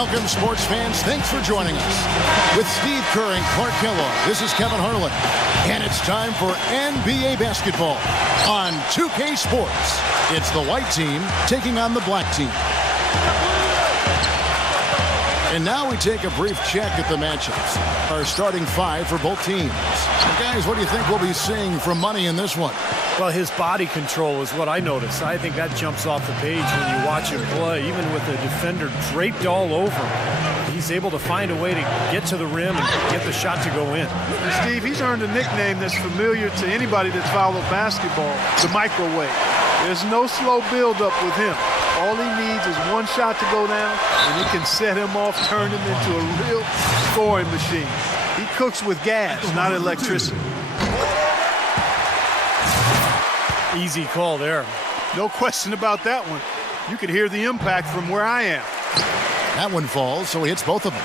Welcome, sports fans. Thanks for joining us. With Steve Kerr and Clark Kellogg, this is Kevin Harlan. And it's time for NBA basketball on 2K Sports. It's the white team taking on the black team. And now we take a brief check at the matchups. Our starting five for both teams. Guys, what do you think we'll be seeing from Money in this one? Well, his body control is what I noticed. I think that jumps off the page when you watch him play. Even with the defender draped all over him, he's able to find a way to get to the rim and get the shot to go in. And Steve, he's earned a nickname that's familiar to anybody that's followed basketball, the microwave. There's no slow build-up with him. All he needs is one shot to go down, and he can set him off, turn him into a real scoring machine. He cooks with gas, not electricity. Easy call there. No question about that one. You could hear the impact from where I am. That one falls, so he hits both of them.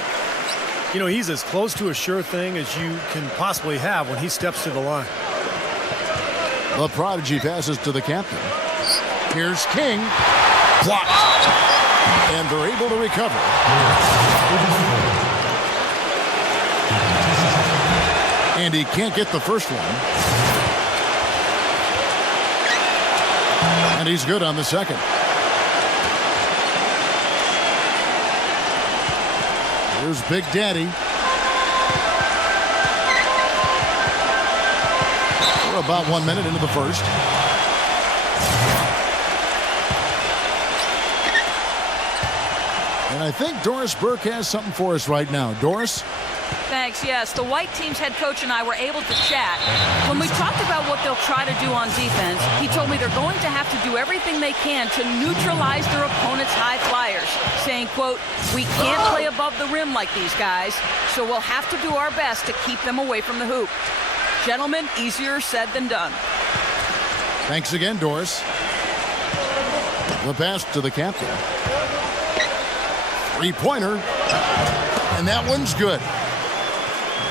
You know, he's as close to a sure thing as you can possibly have when he steps to the line. The prodigy passes to the captain. Here's King. Blocked. And they're able to recover. And he can't get the first one. And he's good on the second. Here's Big Daddy. We're about 1 minute into the first. And I think Doris Burke has something for us right now. Doris? Thanks, yes. The white team's head coach and I were able to chat. When we talked about what they'll try to do on defense, he told me they're going to have to do everything they can to neutralize their opponent's high flyers, saying, quote, "We can't play above the rim like these guys, so we'll have to do our best to keep them away from the hoop." Gentlemen, easier said than done. Thanks again, Doris. The pass to the captain. Three-pointer. And that one's good.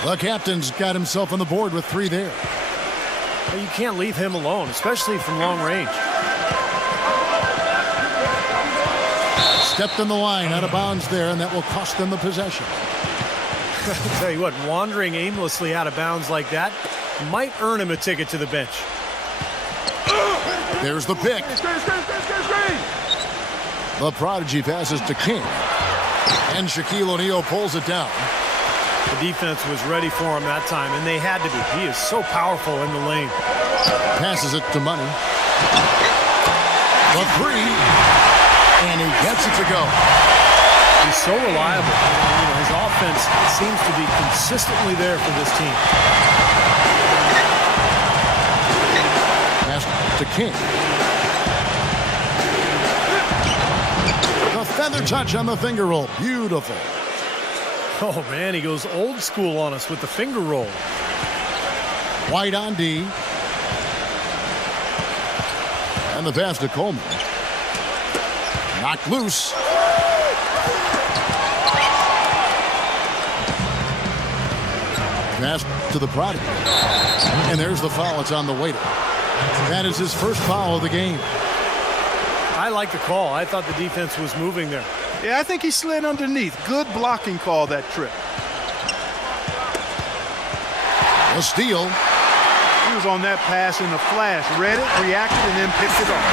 The captain's got himself on the board with three there. Well, you can't leave him alone, especially from long range. Stepped in the line, out of bounds there, and that will cost them the possession. I tell you what, wandering aimlessly out of bounds like that might earn him a ticket to the bench. There's the pick. The prodigy passes to King. And Shaquille O'Neal pulls it down. The defense was ready for him that time, and they had to be. He is so powerful in the lane. Passes it to Money. The three. And he gets it to go. He's so reliable. You know, his offense seems to be consistently there for this team. Pass to King. The feather touch on the finger roll. Beautiful. Oh, man, he goes old school on us with the finger roll. White on D. And the pass to Coleman. Knocked loose. Pass to the prodigy. And there's the foul. It's on the waiter. That is his first foul of the game. I like the call. I thought the defense was moving there. Yeah, I think he slid underneath. Good blocking call that trip. A steal. He was on that pass in a flash. Read it, reacted, and then picked it off.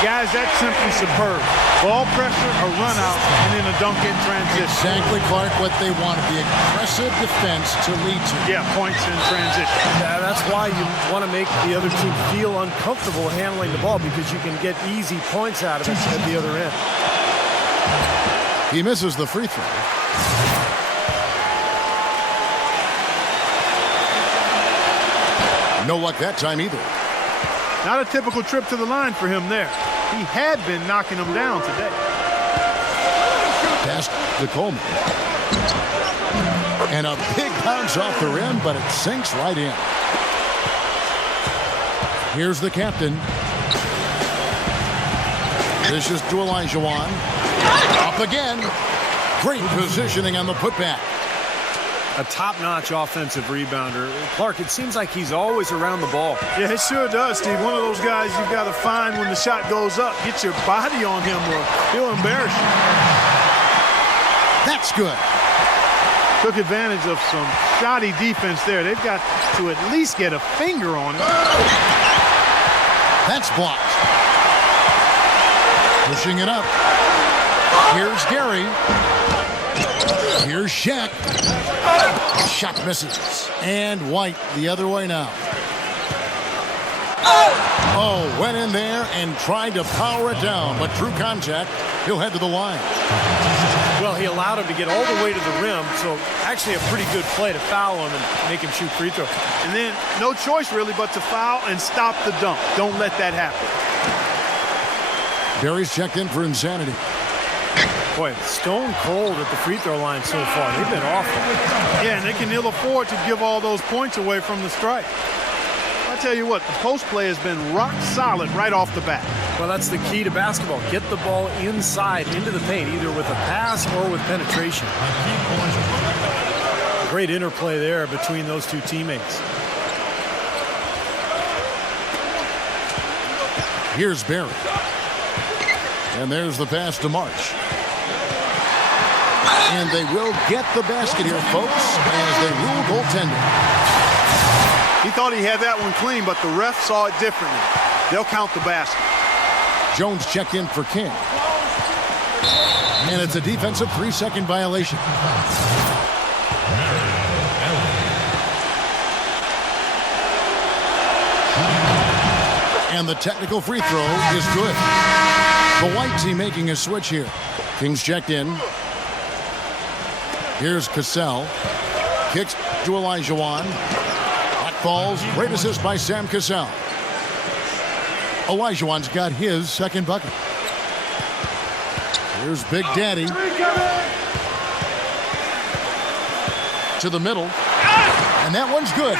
Guys, that's simply superb. Ball pressure, a run out, and then a dunk in transition. Exactly, Clark, what they wanted. The aggressive defense to lead to. Yeah, points in transition. Yeah, that's why you want to make the other team feel uncomfortable handling the ball, because you can get easy points out of it at the other end. He misses the free throw. No luck that time either. Not a typical trip to the line for him there. He had been knocking them down today. Pass to Coleman. And a big bounce off the rim, but it sinks right in. Here's the captain. This is to Elijah Wan. Up again. Great positioning on the putback. A top-notch offensive rebounder. Clark, it seems like he's always around the ball. Yeah, it sure does, Steve. One of those guys you've got to find when the shot goes up. Get your body on him or he'll embarrass you. That's good. Took advantage of some shoddy defense there. They've got to at least get a finger on it. That's blocked. Pushing it up. Here's Gary. Here's Shaq. Shot misses. And White the other way now. Oh, went in there and tried to power it down, but through contact, he'll head to the line. Well, he allowed him to get all the way to the rim, so actually a pretty good play to foul him and make him shoot free throws. And then no choice really but to foul and stop the dunk. Don't let that happen. Barry's checked in for insanity. Boy, stone cold at the free throw line so far. They've been awful. Yeah, and they can ill afford to give all those points away from the strike. I tell you what, the post play has been rock solid right off the bat. Well, that's the key to basketball. Get the ball inside into the paint, either with a pass or with penetration. Great interplay there between those two teammates. Here's Barry. And there's the pass to March. And they will get the basket here, folks, as they rule goaltending. He thought he had that one clean, but the ref saw it differently. They'll count the basket. Jones checked in for King. And it's a defensive 3-second violation. And the technical free throw is good. The white team making a switch here. King's checked in. Here's Cassell. Kicks to Olajuwon. Hot falls. Great assist by Sam Cassell. Olajuwon's got his second bucket. Here's Big Daddy. To the middle. And that one's good.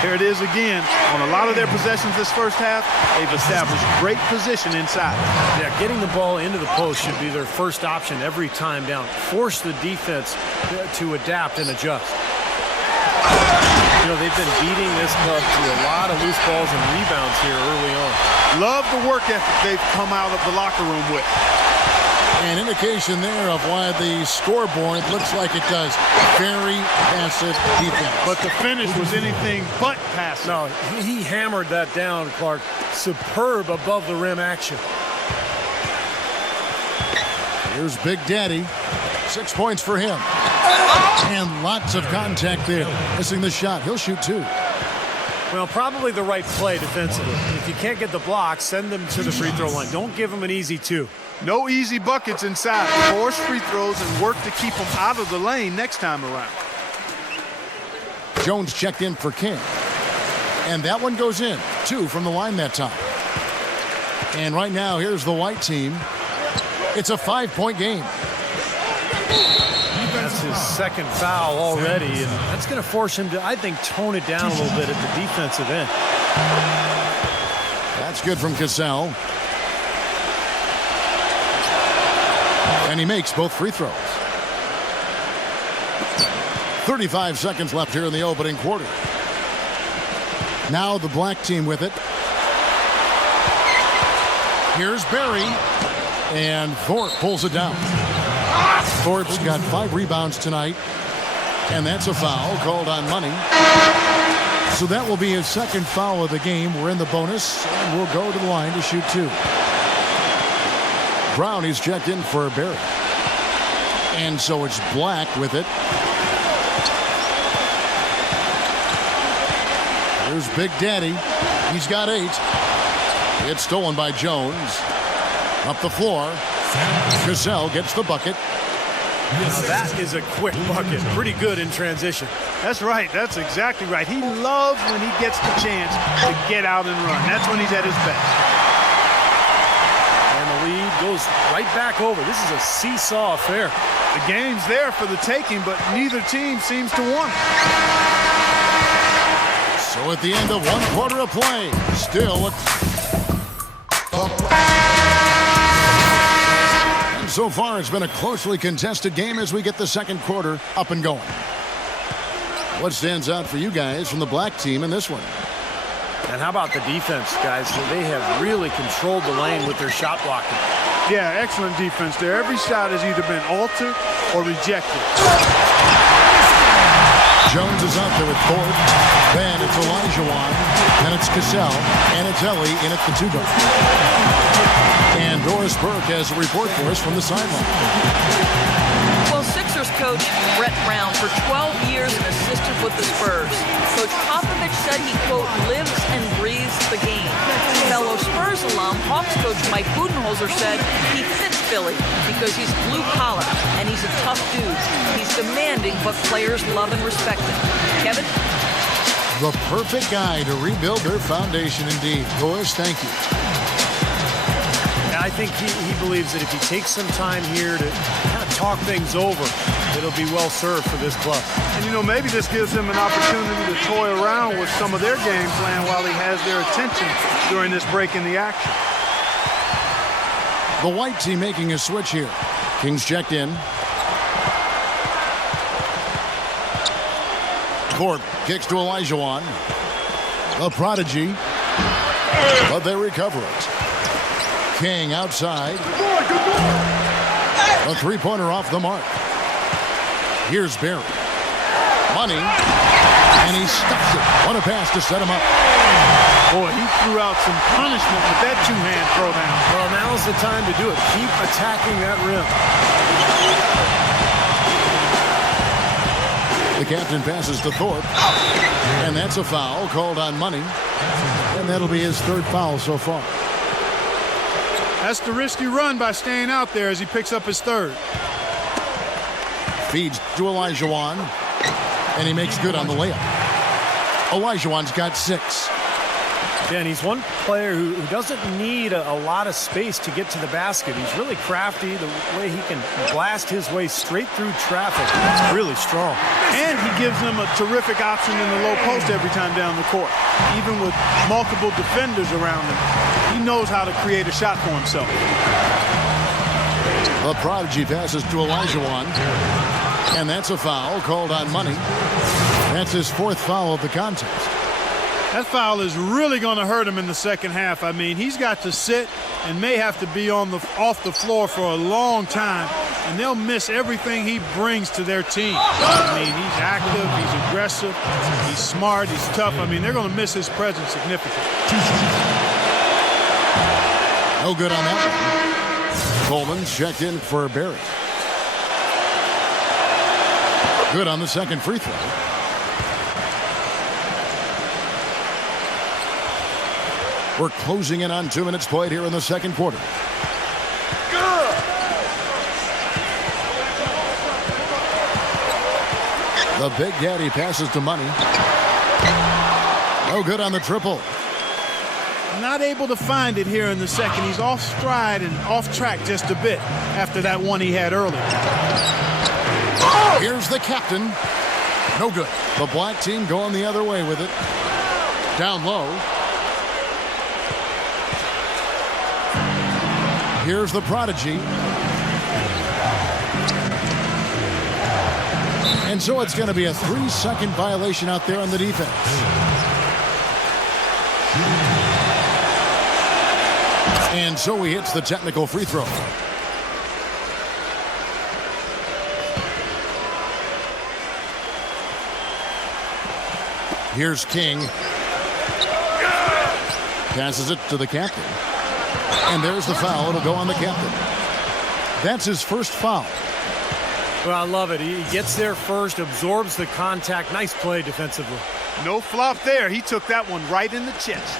Here it is again. On a lot of their possessions this first half, they've established great position inside. Yeah, getting the ball into the post should be their first option every time down. Force the defense to adapt and adjust. You know, they've been beating this club to a lot of loose balls and rebounds here early on. Love the work ethic they've come out of the locker room with. An indication there of why the scoreboard looks like it does. Very passive defense. But the finish was anything but passive. No, he hammered that down, Clark. Superb above the rim action. Here's Big Daddy. 6 points for him. And lots of contact there. Missing the shot. He'll shoot two. Well, probably the right play defensively. If you can't get the block, send them to the free throw line. Don't give them an easy two. No easy buckets inside. Force free throws and work to keep them out of the lane next time around. Jones checked in for King. And that one goes in. 2 from the line that time. And right now, here's the white team. It's a 5-point game. That's his second foul already, and that's going to force him to, I think, tone it down a little bit at the defensive end. That's good from Cassell. And he makes both free throws. 35 seconds left here in the opening quarter. Now the black team with it. Here's Barry. And Thorpe pulls it down. Thorpe's got 5 rebounds tonight. And that's a foul called on Money. So that will be his second foul of the game. We're in the bonus, and we'll go to the line to shoot 2. Brown, he's checked in for Barry. And so it's Black with it. Here's Big Daddy. He's got 8. It's stolen by Jones. Up the floor. Cassell gets the bucket. Now that is a quick bucket. Pretty good in transition. That's right. That's exactly right. He loves when he gets the chance to get out and run. That's when he's at his best. And the lead goes right back over. This is a seesaw affair. The game's there for the taking, but neither team seems to want it. So at the end of 1 quarter of play, still and so far it's been a closely contested game as we get the second quarter up and going. What stands out for you guys from the black team in this one? And how about the defense, guys? They have really controlled the lane with their shot blocking. Yeah, excellent defense there. Every shot has either been altered or rejected. Jones is out there with Thorpe. Then it's Olajuwon. Then it's Cassell. And it's Ellie in at the 2-guard. And Doris Burke has a report for us from the sideline. Well, Sixers coach Brett Brown for 12 years and assisted with the Spurs. Coach Popovich said he, quote, lives and breathes the game. Fellow Spurs alum, Hawks coach Mike Budenholzer said he fits Philly because he's blue collar and he's a tough dude. He's demanding, but players love and respect him. Kevin? The perfect guy to rebuild their foundation indeed. Doris, thank you. I think he believes that if he takes some time here to kind of talk things over, it'll be well served for this club. And, you know, maybe this gives him an opportunity to toy around with some of their game plan while he has their attention during this break in the action. The white team making a switch here. Kings checked in. Thorpe kicks to Olajuwon. The prodigy. But they recover it. King outside. A three-pointer off the mark. Here's Barry. Money. And he stuffs it. What a pass to set him up. Boy, he threw out some punishment with that two-hand throwdown. Well, now's the time to do it. Keep attacking that rim. The captain passes to Thorpe. And that's a foul called on Money. And that'll be his third foul so far. That's the risky run by staying out there as he picks up his third. Feeds to Olajuwon. And he makes good on the layup. Olajuwon's got 6. Yeah, and he's one player who doesn't need a lot of space to get to the basket. He's really crafty. The way he can blast his way straight through traffic, it's really strong. And he gives them a terrific option in the low post every time down the court. Even with multiple defenders around him, he knows how to create a shot for himself. The prodigy passes to Olajuwon. And that's a foul called on Money. That's his 4th foul of the contest. That foul is really going to hurt him in the second half. I mean, he's got to sit and may have to be off the floor for a long time, and they'll miss everything he brings to their team. I mean, he's active, he's aggressive, he's smart, he's tough. I mean, they're going to miss his presence significantly. No good on that one. Coleman's checked in for Barry. Good on the second free throw. We're closing in on 2 minutes played here in the second quarter. The Big Daddy passes to Money. No good on the triple. Not able to find it here in the second. He's off stride and off track just a bit after that one he had earlier. Here's the captain. No good. The black team going the other way with it. Down low. Here's the prodigy. And so it's going to be a 3-second violation out there on the defense. And so he hits the technical free throw. Here's King. Passes it to the captain. And there's the foul. It'll go on the captain. That's his first foul. Well, I love it. He gets there first, absorbs the contact. Nice play defensively. No flop there. He took that one right in the chest.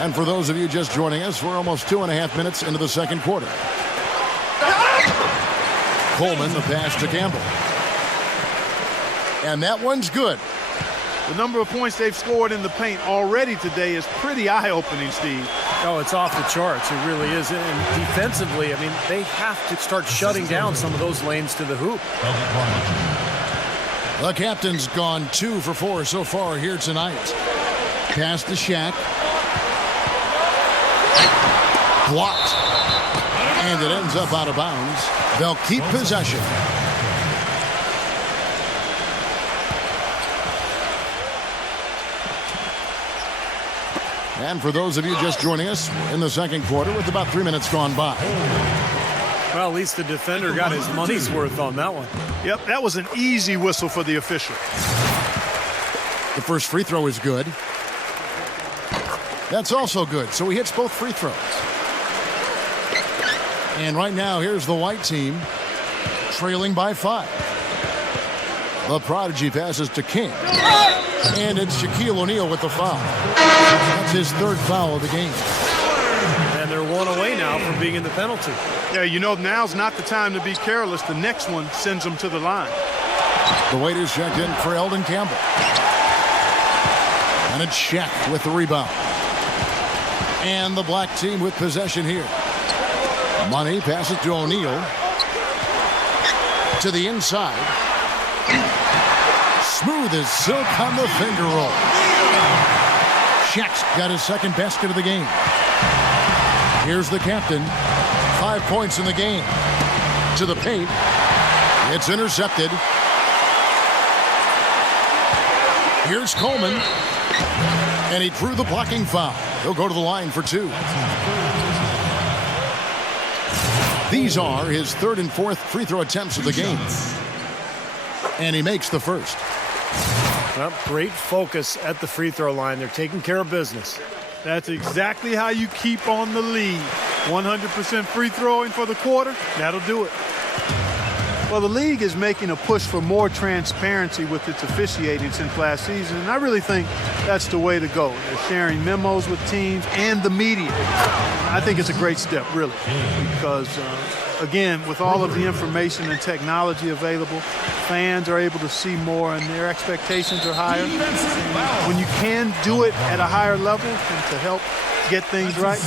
And for those of you just joining us, we're almost 2.5 minutes into the second quarter. Coleman, the pass to Campbell. And that one's good. The number of points they've scored in the paint already today is pretty eye-opening, Steve. Oh, it's off the charts. It really is. And defensively, I mean, they have to start shutting down some of those lanes to the hoop. The captain's gone 2 for 4 so far here tonight. Pass to Shaq. Blocked. And it ends up out of bounds. They'll keep possession. And for those of you just joining us, in the second quarter with about 3 minutes gone by. Well, at least the defender got his money's worth on that one. Yep, that was an easy whistle for the official. The first free throw is good. That's also good, so he hits both free throws. And right now, here's the white team trailing by 5. The prodigy passes to King. And it's Shaquille O'Neal with the foul. That's his 3rd foul of the game. And they're 1 away now from being in the penalty. Yeah, you know, now's not the time to be careless. The next one sends them to the line. The waiters checked in for Eldon Campbell. And it's Shaq with the rebound. And the black team with possession here. Money passes to O'Neal. To the inside. Smooth as silk on the finger roll. Shaq's got his 2nd basket of the game. Here's the captain. 5 points in the game. To the paint. It's intercepted. Here's Coleman. And he drew the blocking foul. He'll go to the line for 2. These are his 3rd and 4th free throw attempts of the game. And he makes the first. Well, great focus at the free throw line. They're taking care of business. That's exactly how you keep on the lead. 100% free throwing for the quarter, that'll do it. Well, the league is making a push for more transparency with its officiating since last season, and I really think that's the way to go. They're sharing memos with teams and the media. I think it's a great step, really, because, again, with all of the information and technology available, fans are able to see more and their expectations are higher. When you can do it at a higher level and to help get things right,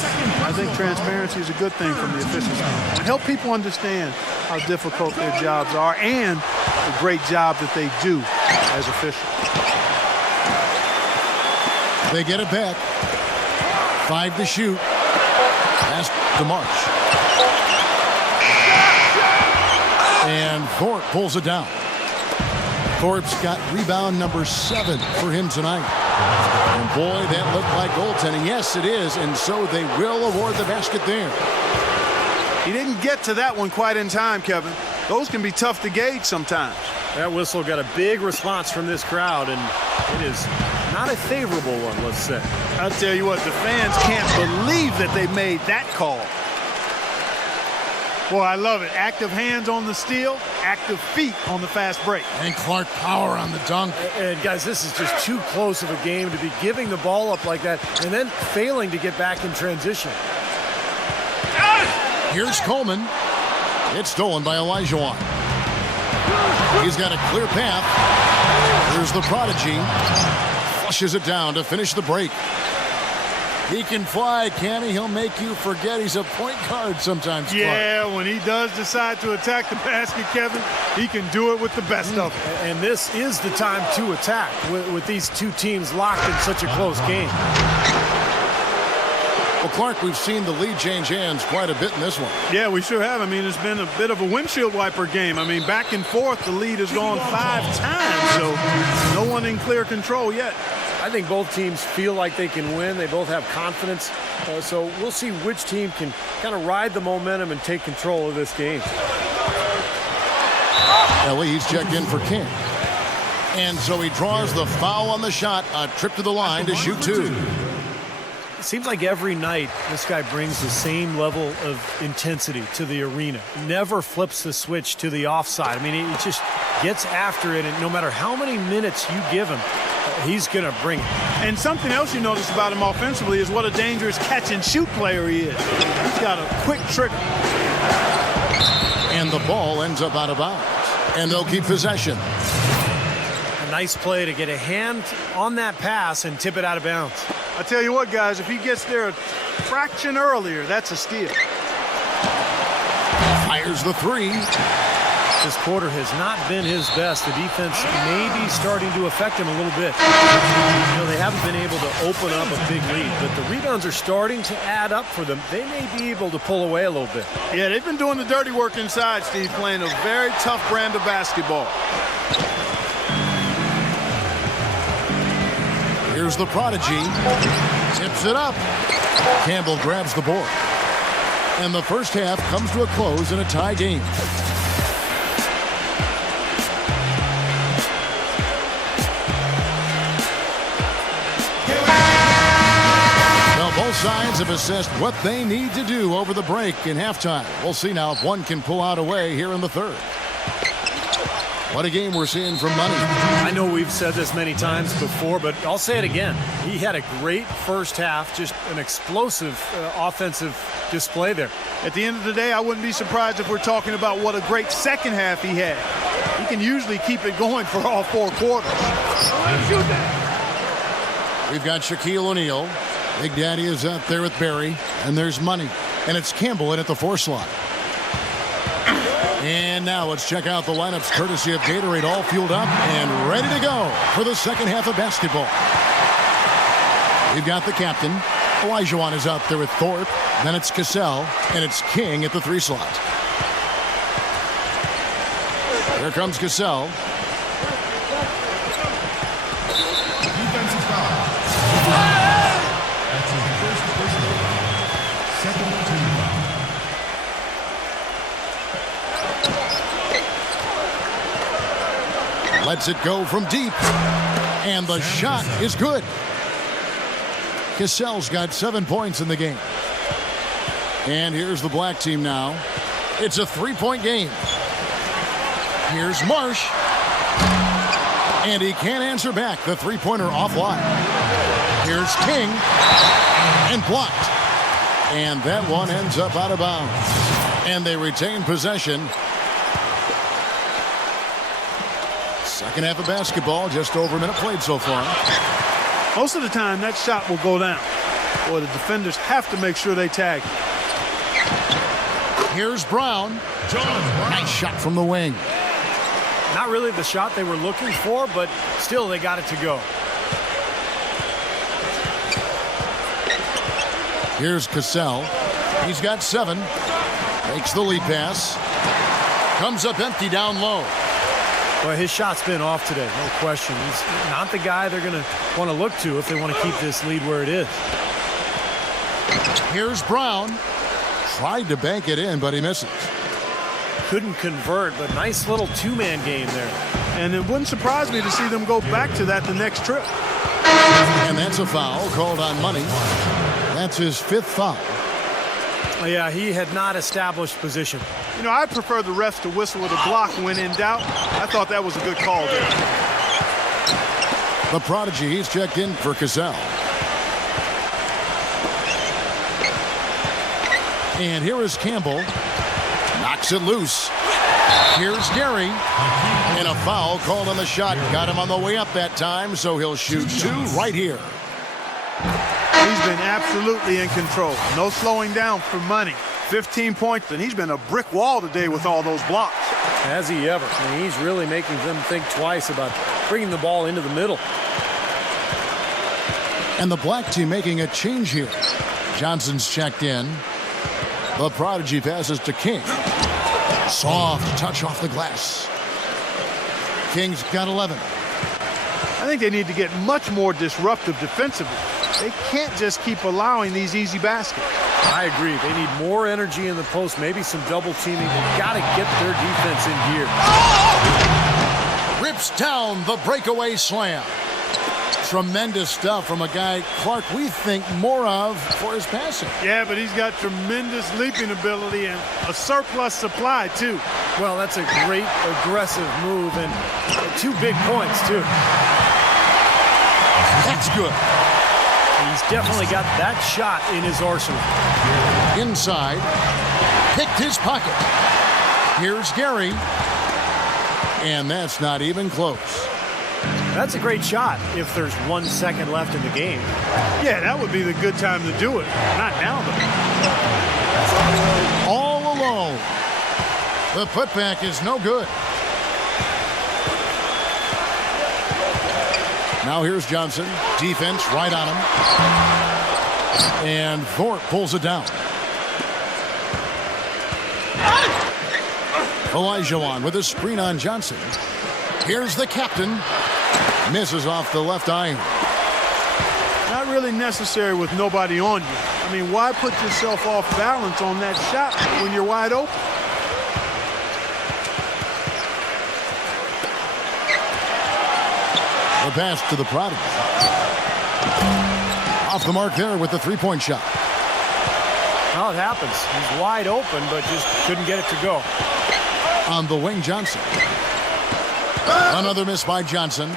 I think transparency is a good thing from the officials. And help people understand how difficult their jobs are and the great job that they do as officials. They get it back. 5 to shoot. Pass to March. And Thorpe pulls it down. Thorpe's got rebound number 7 for him tonight. And boy, that looked like goaltending. Yes, it is. And so they will award the basket there. He didn't get to that one quite in time, Kevin. Those can be tough to gauge sometimes. That whistle got a big response from this crowd, and it is not a favorable one, let's say. I'll tell you what, the fans can't believe that they made that call. Boy, I love it. Active hands on the steal, active feet on the fast break. And Clark power on the dunk. And guys, this is just too close of a game to be giving the ball up like that and then failing to get back in transition. Here's Coleman. It's stolen by Elijah. He's got a clear path. Here's the prodigy. Flushes it down to finish the break. He can fly, can he? He'll make you forget he's a point guard sometimes, Clark. Yeah, when he does decide to attack the basket, Kevin, he can do it with the best of them. And this is the time to attack with these two teams locked in such a close game. Well, Clark, we've seen the lead change hands quite a bit in this one. Yeah, we sure have. I mean, it's been a bit of a windshield wiper game. I mean, back and forth, the lead has gone 5 times, so no one in clear control yet. I think both teams feel like they can win. They both have confidence. So we'll see which team can kind of ride the momentum and take control of this game. He's checked in for King. And so he draws the foul on the shot, a trip to the line to shoot 2. It seems like every night this guy brings the same level of intensity to the arena. Never flips the switch to the offside. I mean, he just gets after it, and no matter how many minutes you give him, he's going to bring it. And something else you notice about him offensively is what a dangerous catch-and-shoot player he is. He's got a quick trigger. And the ball ends up out of bounds. And they'll keep possession. A nice play to get a hand on that pass and tip it out of bounds. I tell you what, guys, if he gets there a fraction earlier, that's a steal. Fires the 3. This quarter has not been his best. The defense may be starting to affect him a little bit. You know, they haven't been able to open up a big lead, but the rebounds are starting to add up for them. They may be able to pull away a little bit. Yeah, they've been doing the dirty work inside, Steve, playing a very tough brand of basketball. Here's the prodigy. Tips it up. Campbell grabs the board. And the first half comes to a close in a tie game. Well, both sides have assessed what they need to do over the break in halftime. We'll see now if one can pull out a way here in the third. What a game we're seeing from Money. I know we've said this many times before, but I'll say it again. He had a great first half, just an explosive offensive display there. At the end of the day, I wouldn't be surprised if we're talking about what a great second half he had. He can usually keep it going for all 4 quarters. We've got Shaquille O'Neal. Big Daddy is out there with Barry. And there's Money. And it's Campbell in at the 4 slot. And now let's check out the lineups courtesy of Gatorade, all fueled up and ready to go for the second half of basketball. We've got the captain. Olajuwon is out there with Thorpe. Then it's Cassell, and it's King at the 3 slot. Here comes Cassell. Defensive foul. That's his first personal foul. Second team foul. Lets it go from deep. And the shot is good. Cassell's got 7 points in the game. And here's the black team now. It's a 3-point game. Here's Marsh. And he can't answer back. The 3-pointer offline. Here's King. And blocked. And that one ends up out of bounds. And they retain possession. Second half of basketball, just over a minute played so far. Most of the time, that shot will go down. Boy, the defenders have to make sure they tag him. Here's Brown. Nice shot from the wing. Not really the shot they were looking for, but still they got it to go. Here's Cassell. He's got 7. Makes the lead pass. Comes up empty down low. Well, his shot's been off today, no question. He's not the guy they're going to want to look to if they want to keep this lead where it is. Here's Brown. Tried to bank it in, but he misses. Couldn't convert, but nice little 2-man game there. And it wouldn't surprise me to see them go back to that the next trip. And that's a foul called on Money. That's his 5th foul. Yeah, he had not established position. You know, I prefer the refs to whistle with a block when in doubt. I thought that was a good call there. The prodigy, he's checked in for Cassell. And here is Campbell. Knocks it loose. Here's Gary. And a foul called on the shot. Got him on the way up that time, so he'll shoot 2 right here. He's been absolutely in control. No slowing down for Money. 15 points, and he's been a brick wall today with all those blocks. Has he ever? I mean, he's really making them think twice about bringing the ball into the middle. And the black team making a change here. Johnson's checked in. The prodigy passes to King. Soft touch off the glass. King's got 11. I think they need to get much more disruptive defensively. They can't just keep allowing these easy baskets. I agree. They need more energy in the post, maybe some double teaming. They've got to get their defense in gear. Rips down the breakaway slam. Tremendous stuff from a guy, Clark, we think more of for his passing. Yeah, but he's got tremendous leaping ability and a surplus supply, too. Well, that's a great aggressive move and 2 big points, too. That's good. He's definitely got that shot in his arsenal. Inside. Picked his pocket. Here's Gary. And that's not even close. That's a great shot if there's 1 second left in the game. Yeah, that would be the good time to do it. Not now, though. All alone. The putback is no good. Now here's Johnson. Defense right on him. And Thorpe pulls it down. Olajuwon with a screen on Johnson. Here's the captain. Misses off the left iron. Not really necessary with nobody on you. I mean, why put yourself off balance on that shot when you're wide open? The pass to the prodigy. Off the mark there with the three-point shot. Well, it happens. He's wide open, but just couldn't get it to go. On the wing, Johnson. Another miss by Johnson.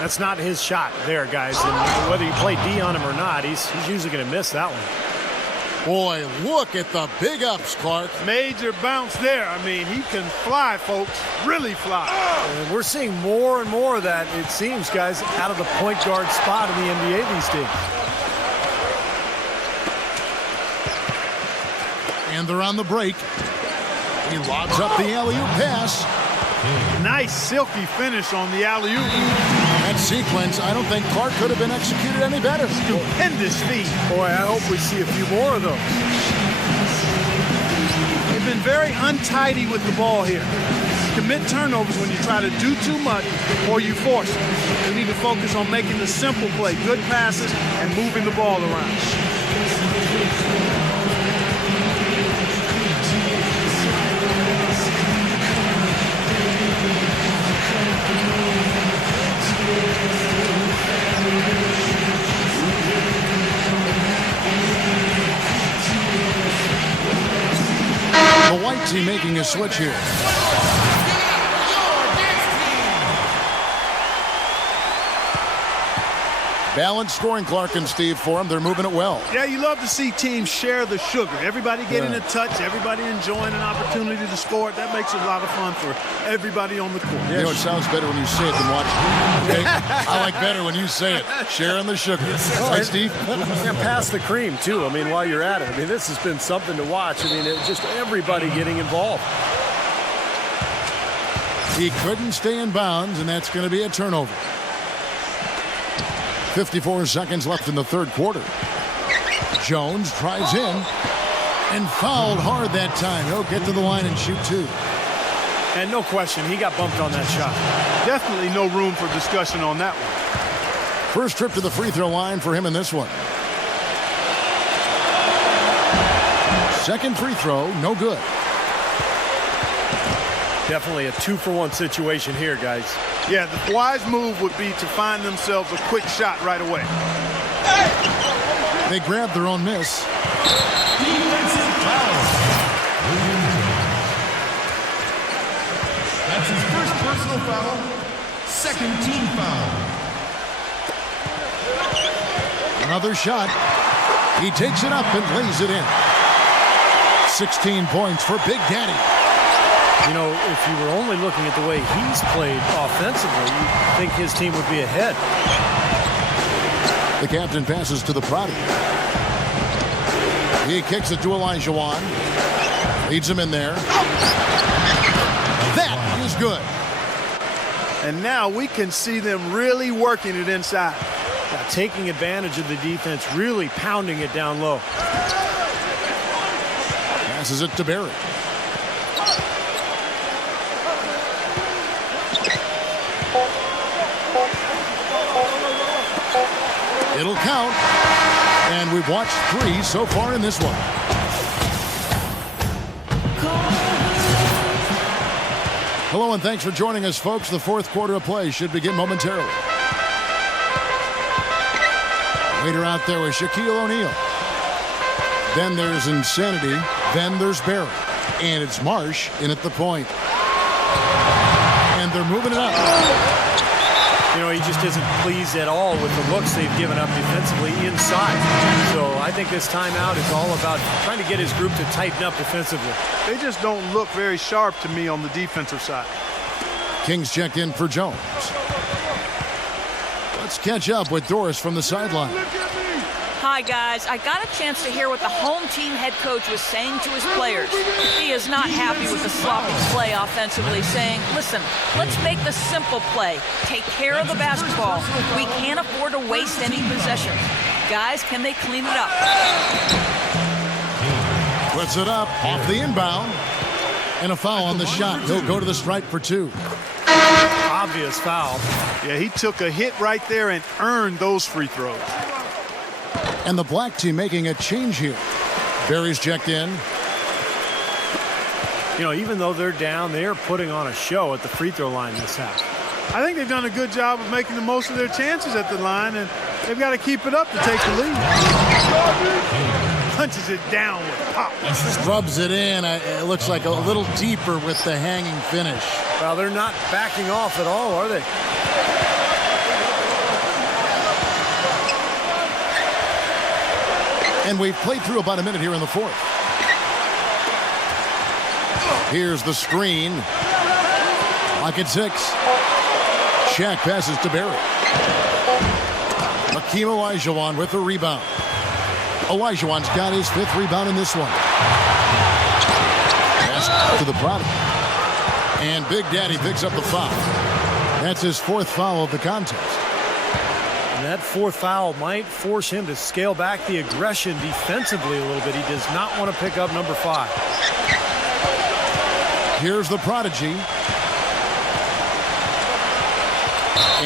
That's not his shot there, guys. And whether you play D on him or not, he's usually going to miss that one. Boy, look at the big ups, Clark. Major bounce there. I mean, he can fly, folks. Really fly. And we're seeing more and more of that, it seems, guys, out of the point guard spot in the NBA these days. And they're on the break. He lobs up the alley-oop pass. Nice silky finish on the alley-oop. That sequence, I don't think Clark could have been executed any better. Stupendous feet. Boy, I hope we see a few more of those. They've been very untidy with the ball here. Commit turnovers when you try to do too much or you force it. You need to focus on making the simple play, good passes, and moving the ball around. The white team making a switch here. Balanced scoring, Clark and Steve, for them. They're moving it well. Yeah, you love to see teams share the sugar. Everybody getting a touch, everybody enjoying an opportunity to score it. That makes it a lot of fun for everybody on the court. You know, it sounds better when you say it than watch it. Okay? I like better when you say it. Sharing the sugar. Right, Steve? Yeah, pass the cream, too. I mean, while you're at it. I mean, this has been something to watch. I mean, it's just everybody getting involved. He couldn't stay in bounds, and that's going to be a turnover. 54 seconds left in the third quarter. Jones drives in and fouled hard that time. He'll get to the line and shoot two. And no question, he got bumped on that shot. Definitely no room for discussion on that one. First trip to the free throw line for him in this one. Second free throw, no good. Definitely a 2-for-1 situation here, guys. Yeah, the wise move would be to find themselves a quick shot right away. They grab their own miss. Defensive foul. That's his first personal foul. Second team foul. Another shot. He takes it up and lays it in. 16 points for Big Daddy. You know, if you were only looking at the way he's played offensively, you'd think his team would be ahead. The captain passes to the prodigy. He kicks it to Elijah Wan. Leads him in there. That is good. And now we can see them really working it inside. Now, taking advantage of the defense, really pounding it down low. Passes it to Barry. It'll count. And we've watched 3 so far in this one. Hello and thanks for joining us, folks. The fourth quarter of play should begin momentarily. Later out there with Shaquille O'Neal. Then there's Insanity. Then there's Barry. And it's Marsh in at the point. And they're moving it up. You know, he just isn't pleased at all with the looks they've given up defensively inside. So I think this timeout is all about trying to get his group to tighten up defensively. They just don't look very sharp to me on the defensive side. Kings check in for Jones. Let's catch up with Doris from the sideline. Hi, guys. I got a chance to hear what the home team head coach was saying to his players. He is not happy with the sloppy play offensively, saying, listen, let's make the simple play. Take care of the basketball. We can't afford to waste any possessions. Guys, can they clean it up? Puts it up off the inbound. And a foul on the shot. He'll go to the stripe for 2. obvious foul. Yeah, he took a hit right there and earned those free throws. And the black team making a change here. Barry's checked in. You know, even though they're down, they are putting on a show at the free throw line this half. I think they've done a good job of making the most of their chances at the line, and they've got to keep it up to take the lead. Punches it down with pop. Rubs it in. It looks like a little deeper with the hanging finish. Well, they're not backing off at all, are they? And we've played through about a minute here in the fourth. Here's the screen. Lock at 6. Shaq passes to Barry. Hakeem Olajuwon with the rebound. Olajuwon's got his 5th rebound in this one. Pass to the product. And Big Daddy picks up the foul. That's his 4th foul of the contest. And that 4th foul might force him to scale back the aggression defensively a little bit. He does not want to pick up number 5. Here's the prodigy.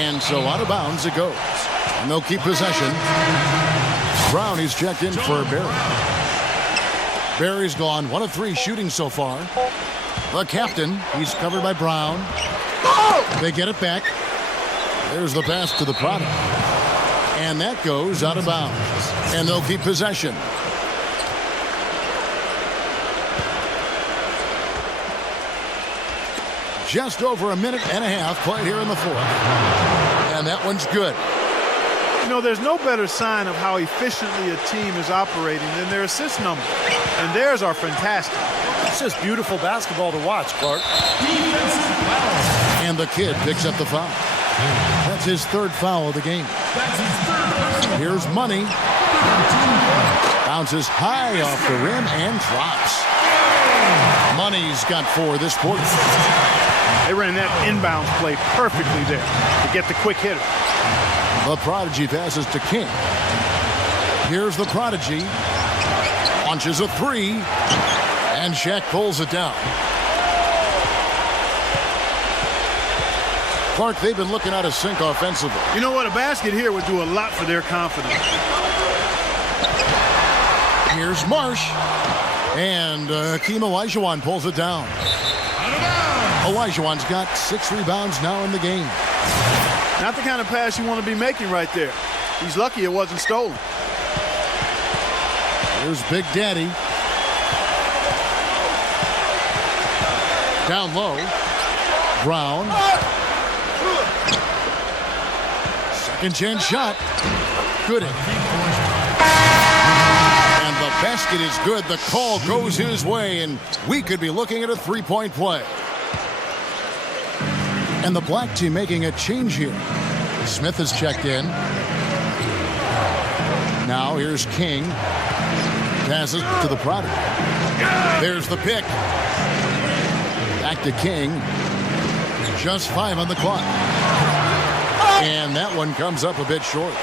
And so out of bounds it goes. And they'll keep possession. Brown, he's checked in for Barry. Barry's gone 1 of 3 shooting so far. The captain, he's covered by Brown. They get it back. There's the pass to the product. And that goes out of bounds. And they'll keep possession. Just over a minute and a half played here in the fourth. And that one's good. You know, there's no better sign of how efficiently a team is operating than their assist number. And theirs are fantastic. It's just beautiful basketball to watch, Clark. And the kid picks up the foul. That's his 3rd foul of the game. Here's Money. Bounces high off the rim and drops. Money's got 4 this quarter. They ran that inbounds play perfectly there to get the quick hitter. The prodigy passes to King. Here's the prodigy. Launches a 3. And Shaq pulls it down. Clark, they've been looking out of sync offensively. You know what? A basket here would do a lot for their confidence. Here's Marsh. And Hakeem Olajuwon pulls it down. Olajuwon's got 6 rebounds now in the game. Not the kind of pass you want to be making right there. He's lucky it wasn't stolen. Here's Big Daddy. Down low. Brown. Second chance shot. Good. And the basket is good. The call goes his way, and we could be looking at a 3-point play. And the black team making a change here. Smith is checked in. Now here's King. Passes to the product. There's the pick. Back to King. Just 5 on the clock. And that one comes up a bit short.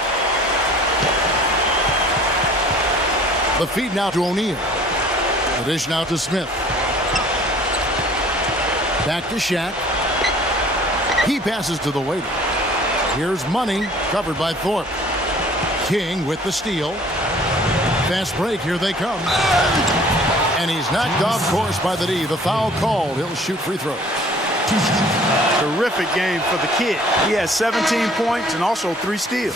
The feed now to O'Neal. The dish now to Smith. Back to Shaq. He passes to the waiter. Here's Money, covered by Thorpe. King with the steal. Fast break, here they come. And he's knocked off course by the D. The foul called. He'll shoot free throws. Terrific game for the kid. He has 17 points and also 3 steals.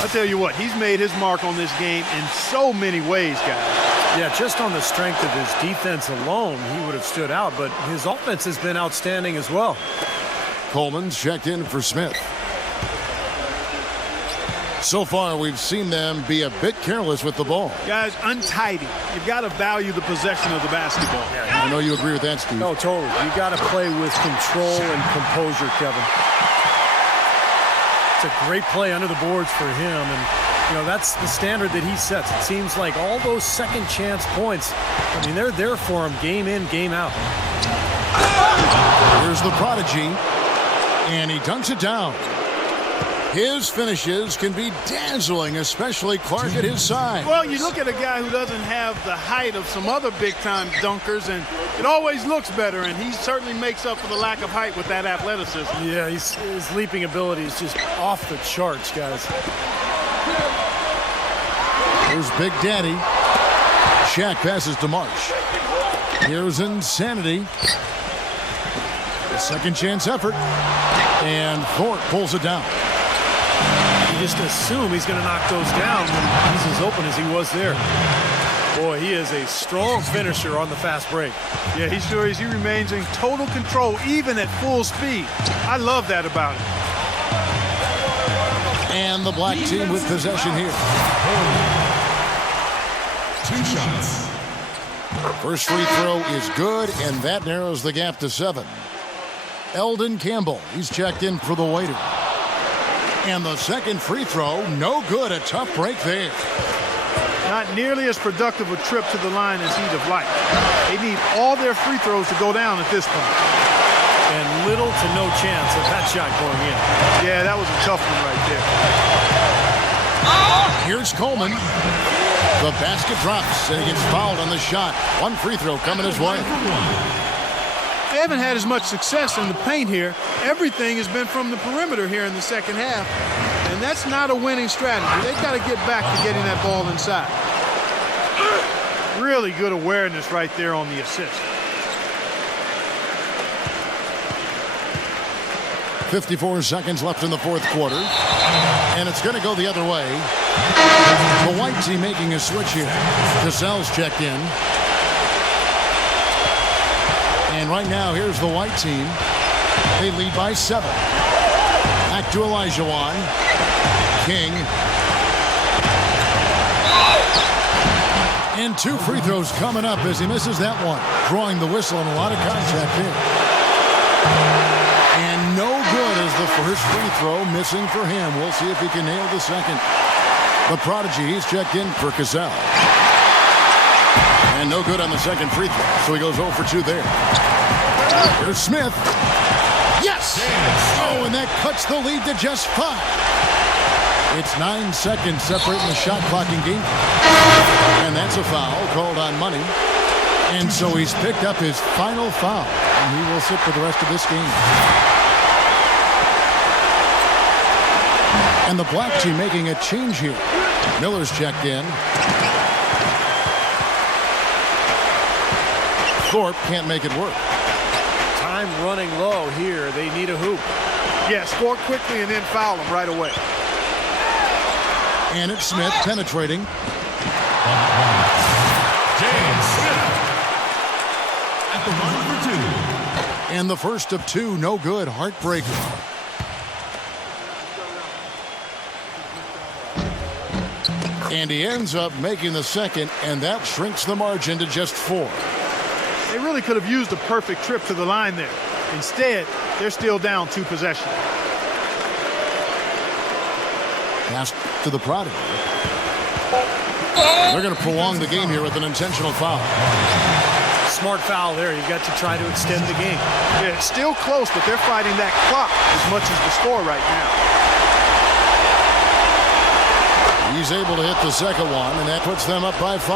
I'll tell you what, he's made his mark on this game in so many ways, guys. Yeah, just on the strength of his defense alone, he would have stood out, but his offense has been outstanding as well. Coleman's checked in for Smith. So far, we've seen them be a bit careless with the ball. Guys, untidy. You've got to value the possession of the basketball. I know you agree with that, Steve. No, totally. You got to play with control and composure, Kevin. It's a great play under the boards for him, and you know that's the standard that he sets. It seems like all those second chance points, I mean, they're there for him game in, game out. Here's the prodigy, and he dunks it down. His finishes can be dazzling, especially Clark at his size. Well, you look at a guy who doesn't have the height of some other big-time dunkers, and it always looks better, and he certainly makes up for the lack of height with that athleticism. Yeah, his leaping ability is just off the charts, guys. Here's Big Daddy. Shaq passes to Marsh. Here's Insanity. Second chance effort. And Thorpe pulls it down. You just assume he's going to knock those down when he's as open as he was there. Boy, he is a strong finisher on the fast break. Yeah, he sure is. He remains in total control, even at full speed. I love that about him. And the black team with possession here. 2 shots. First free throw is good, and that narrows the gap to 7. Eldon Campbell, he's checked in for the waiter. And the second free throw, no good. A tough break there. Not nearly as productive a trip to the line as he'd have liked. They need all their free throws to go down at this point. And little to no chance of that shot going in. Yeah, that was a tough one right there. Here's Coleman. The basket drops, and he gets fouled on the shot. One free throw coming his way. They haven't had as much success in the paint here. Everything has been from the perimeter here in the second half, and that's not a winning strategy. They've got to get back to getting that ball inside. Really good awareness right there on the assist. 54 seconds left in the fourth quarter, and it's going to go the other way. The white team making a switch here. Cassell's checked in. And right now, here's the white team. They lead by 7. Back to Olajuwon. King. And 2 free throws coming up as he misses that one. Drawing the whistle and a lot of contact here. And no good as the first free throw missing for him. We'll see if he can nail the second. The prodigy, he's checked in for Cassell. And no good on the second free throw, so he goes 0 for 2 there. Here's Smith. Yes! Oh, and that cuts the lead to just 5. It's 9 seconds separating the shot clock and game. And that's a foul called on Money. And so he's picked up his final foul, and he will sit for the rest of this game. And the black team making a change here. Miller's checked in. Thorpe can't make it work. Time running low here. They need a hoop. Yeah, score quickly and then foul them right away. And it's Smith penetrating. James Smith at the line for 2. And the first of 2, no good. Heartbreaker. And he ends up making the second, and that shrinks the margin to just 4. They really could have used a perfect trip to the line there. Instead, they're still down 2 possessions. Pass to the prodigy. They're going to prolong the game here with an intentional foul. Smart foul there. You've got to try to extend the game. Yeah, it's still close, but they're fighting that clock as much as the score right now. He's able to hit the second one, and that puts them up by 5.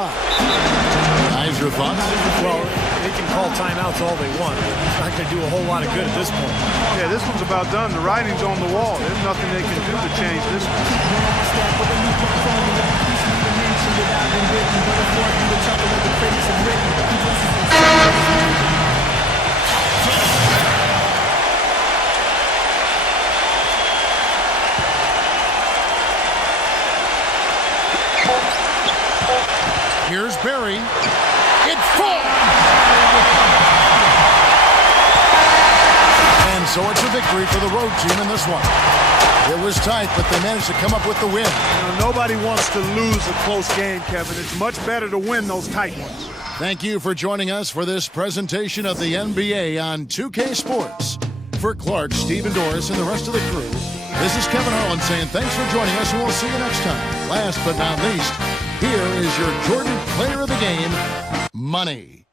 Guys, your thoughts? Well, they can call timeouts all they want. It's not going to do a whole lot of good at this point. Yeah, this one's about done. The writing's on the wall. There's nothing they can do to change this one. Here's Barry. It falls! And so it's a victory for the road team in this one. It was tight, but they managed to come up with the win. You know, nobody wants to lose a close game, Kevin. It's much better to win those tight ones. Thank you for joining us for this presentation of the NBA on 2K Sports. For Clark, Steve, and Doris, and the rest of the crew, this is Kevin Harlan saying thanks for joining us, and we'll see you next time. Last but not least, here is your Jordan Player of the Game, Money.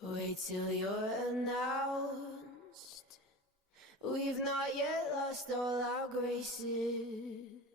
Wait till you're announced. We've not yet lost all our graces.